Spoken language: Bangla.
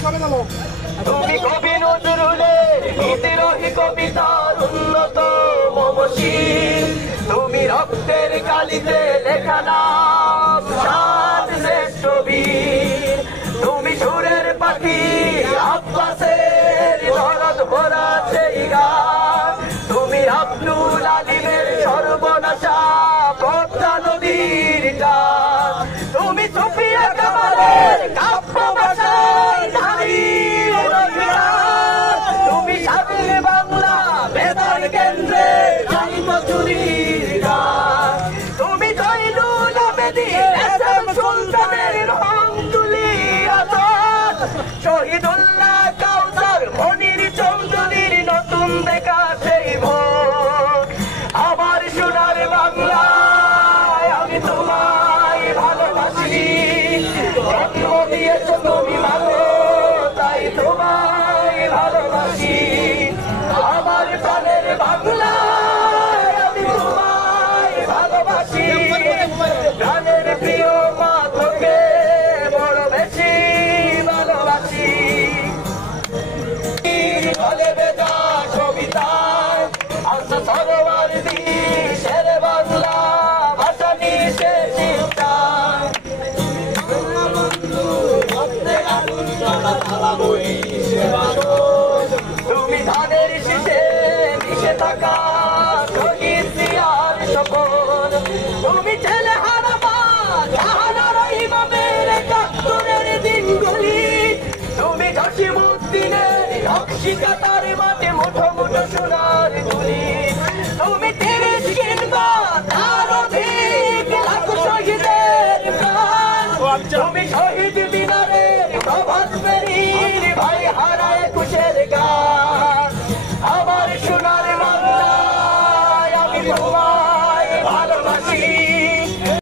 তুমি কবি নজরুলের বিদ্রোহী কবিতার উন্নত মমশীল, তুমি রক্তের কালিতে লেখা নাম সাত শ্রেষ্ঠ বীর, তুমি সুরের পাখি আব্বাসের দরদ ভরা সেই গান, তুমি আব্দুল আলিমের সর্বনাশা পদ্মা নদীর টান, তুমি সুফিয়া কামালের কাব্য ভাষায় নারীর অভিযান, তুমি স্বাধীন বাংলা বেতার কেন্দ্রে জন্মচুরির গান, তুমি জয়নুল আবেদীন এসএম সুলতানের রং তুলি আজাদ, শহীদুল্লাহ কাউসার মনির চৌধুরীর নতুন দেখা সেই ভোর। আমার সোনার বাংলায় আমি তোমায় ভালোবাসি, জন্ম দিয়েছ তুমি ভালো তাই তোমায় ভালোবাসি, আমার প্রাণের বাংলায় আমি তোমায় ভালোবাসি, প্রাণের প্রিয় মা তোকে বড় বেশি ভালোবাসি। বলে বেদা কবিতায় আজ সরোয়ার শের বাংলা ভাষা নিশে চিন্তায়, তুমি ধানের শীষে মিশে থাকা শহীদ জিয়ার শপথ, তুমি ছেলে হারাবা জাহানার ইমামের একাত্তরের দিনগুলি, তুমি জসিমউদ্দিনের রক্ষিকাতার মাঠে মুঠো মুঠো সোনার তুলি, তুমি